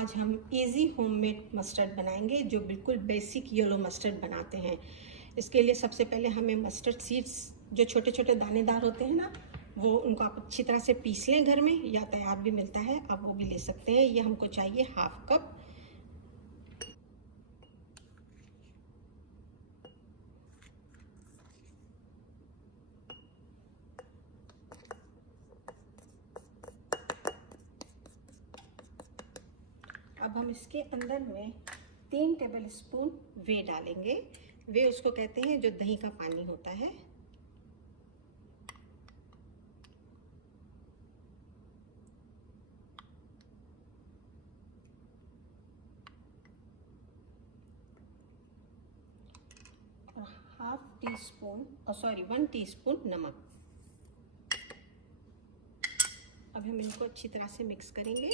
आज हम easy homemade mustard बनाएंगे, जो बिल्कुल बेसिक येलो मस्टर्ड बनाते हैं। इसके लिए सबसे पहले हमें मस्टर्ड सीड्स जो छोटे छोटे दानेदार होते हैं ना, वो उनको आप अच्छी तरह से पीस लें घर में, या तैयार भी मिलता है, आप वो भी ले सकते हैं। ये हमको चाहिए 1/2 कप। अब हम इसके अंदर में 3 टेबलस्पून वे डालेंगे। वे उसको कहते हैं जो दही का पानी होता है। और 1 टीस्पून नमक। अब हम इनको अच्छी तरह से मिक्स करेंगे।